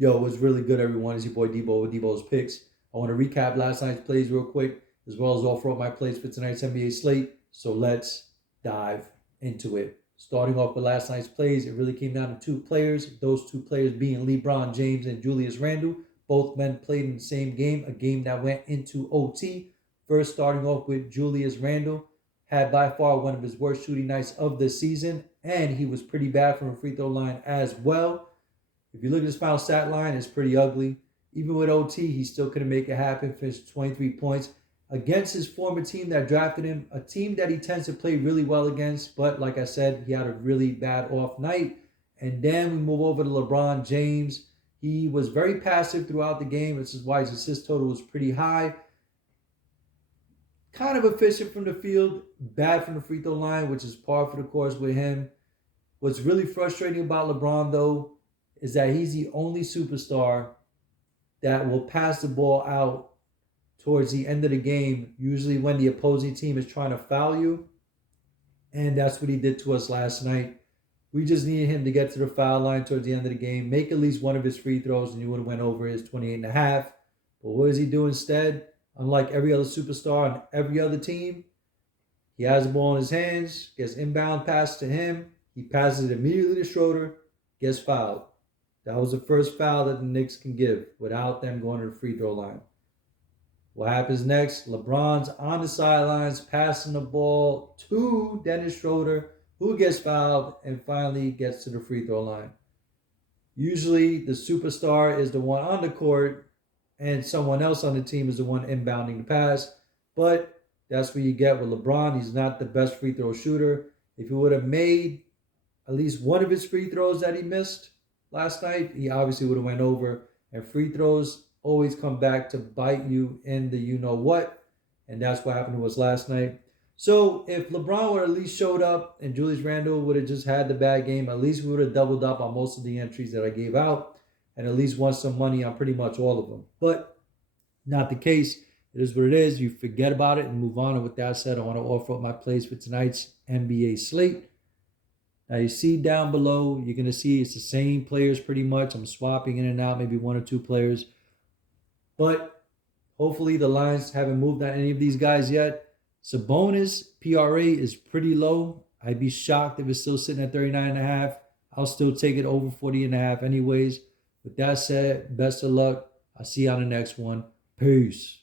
Yo, it was really good, everyone. It's your boy Debo with Debo's Picks. I want to recap last night's plays real quick, as well as offer up my plays for tonight's NBA slate. So let's dive into it. Starting off with last night's plays, it really came down to two players. Those two players being LeBron James and Julius Randle. Both men played in the same game, a game that went into OT. First, starting off with Julius Randle, had by far one of his worst shooting nights of the season, and he was pretty bad from the free throw line as well. If you look at his final stat line, it's pretty ugly. Even with OT, he still couldn't make it happen. Finished 23 points against his former team that drafted him, a team that he tends to play really well against. But like I said, he had a really bad off night. And then we move over to LeBron James. He was very passive throughout the game. This is why his assist total was pretty high. Kind of efficient from the field, bad from the free throw line, which is par for the course with him. What's really frustrating about LeBron, though, is that he's the only superstar that will pass the ball out towards the end of the game, usually when the opposing team is trying to foul you. And that's what he did to us last night. We just needed him to get to the foul line towards the end of the game, make at least one of his free throws, and he would have went over his 28 and a half. But what does he do instead? Unlike every other superstar on every other team, he has the ball in his hands, gets inbound pass to him, he passes it immediately to Schroeder, gets fouled. That was the first foul that the Knicks can give without them going to the free throw line. What happens next? LeBron's on the sidelines passing the ball to Dennis Schroeder, who gets fouled and finally gets to the free throw line. Usually the superstar is the one on the court and someone else on the team is the one inbounding the pass. But that's what you get with LeBron. He's not the best free throw shooter. If he would have made at least one of his free throws that he missed last night, he obviously would have went over. And free throws always come back to bite you in the you-know-what. And that's what happened to us last night. So if LeBron would have at least showed up and Julius Randle would have just had the bad game, at least we would have doubled up on most of the entries that I gave out and at least won some money on pretty much all of them. But not the case. It is what it is. You forget about it and move on. And with that said, I want to offer up my plays for tonight's NBA slate. Now you see down below, you're going to see it's the same players pretty much. I'm swapping in and out, maybe one or two players. But hopefully the lines haven't moved on any of these guys yet. Sabonis PRA is pretty low. I'd be shocked if it's still sitting at 39.5. I'll still take it over 40.5 anyways. With that said, best of luck. I'll see you on the next one. Peace.